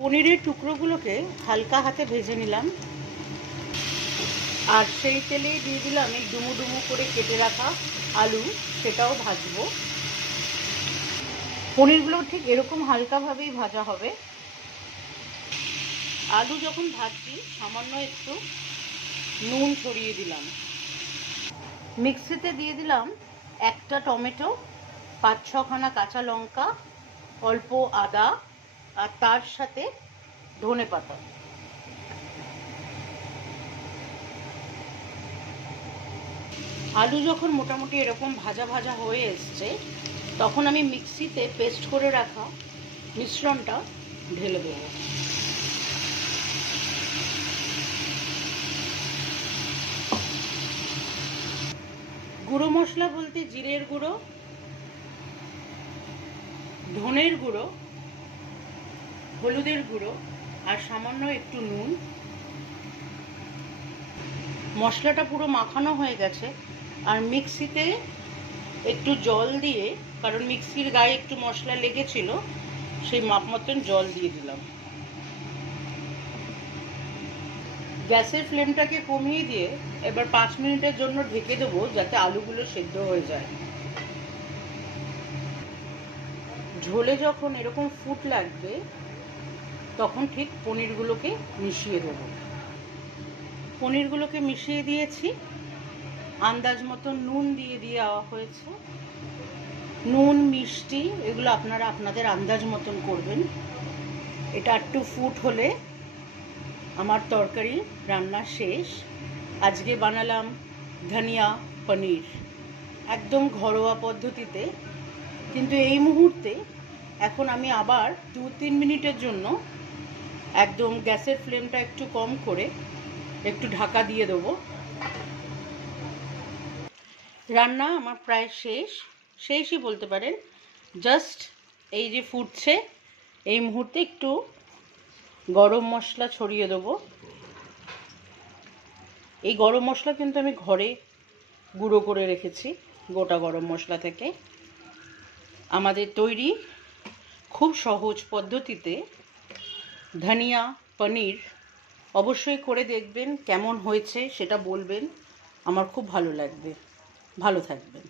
পনিরের টুকরোগুলোকে হালকা হাতে ভেজে নিলাম, আর সেই তেলেই দিয়ে দিলাম এই ডুমু ডুমু করে কেটে রাখা আলু, সেটাও ভাজবো। পনিরগুলো ঠিক এরকম হালকাভাবেই ভাজা হবে। আলু যখন ভাজছি সামান্য একটু নুন ছড়িয়ে দিলাম। মিক্সিতে দিয়ে দিলাম একটা টমেটো, 5-6খানা কাঁচা লঙ্কা, অল্প আদা, আর তার সাথে ধনেপাতা। আলু যখন মোটামুটি এরকম ভাজা ভাজা হয়ে এসছে, তখন আমি মিক্সিতে পেস্ট করে রাখা মিশ্রণটা ঢেলে দেবো। গুঁড়ো মশলা বলতে জিরের গুঁড়ো, ধনের গুঁড়ো, হলুদের গুঁড়ো আর সামান্য একটু নুন। মশলাটা পুরো মাখানো হয়ে গেছে, আর মিক্সিতে একটু জল দিয়ে, কারণ মিক্সির গায়ে একটু মশলা লেগেছিল, সেই মাপ মতন জল দিয়ে দিলাম। গ্যাসের ফ্লেমটাকে কমিয়ে দিয়ে এবার 5 মিনিটের জন্য ঢেকে দেবো, যাতে আলুগুলো সেদ্ধ হয়ে যায়। ঝোলে যখন এরকম ফুট লাগবে, তখন ঠিক পনিরগুলোকে মিশিয়ে দেবো। পনিরগুলোকে মিশিয়ে দিয়েছি, আন্দাজ মতো নুন দিয়ে দেওয়া হয়েছে। নুন মিষ্টি এগুলো আপনারা আপনাদের আন্দাজ মতন করবেন। এটা একটু ফুট হলে আমার তরকারি রান্না শেষ। আজকে বানালাম ধনিয়া পনির, একদম ঘরোয়া পদ্ধতিতে। কিন্তু এই মুহূর্তে এখন আমি আবার 2-3 মিনিটের জন্য একদম গ্যাসের ফ্লেমটা একটু কম করে একটু ঢাকা দিয়ে দেবো। রান্না আমার প্রায় শেষই বলতে পারেন। জাস্ট এই যে ফুটছে, এই মুহূর্তে একটু গরম মশলা ছড়িয়ে দেবো। এই গরম মশলা কিন্তু আমি ঘরে গুঁড়ো করে রেখেছি, গোটা গরম মশলা থেকে। আমাদের তৈরি খুব সহজ পদ্ধতিতে ধনিয়া পনির অবশ্যই করে দেখবেন, কেমন হয়েছে সেটা বলবেন, আমার খুব ভালো লাগবে। ভালো থাকবেন।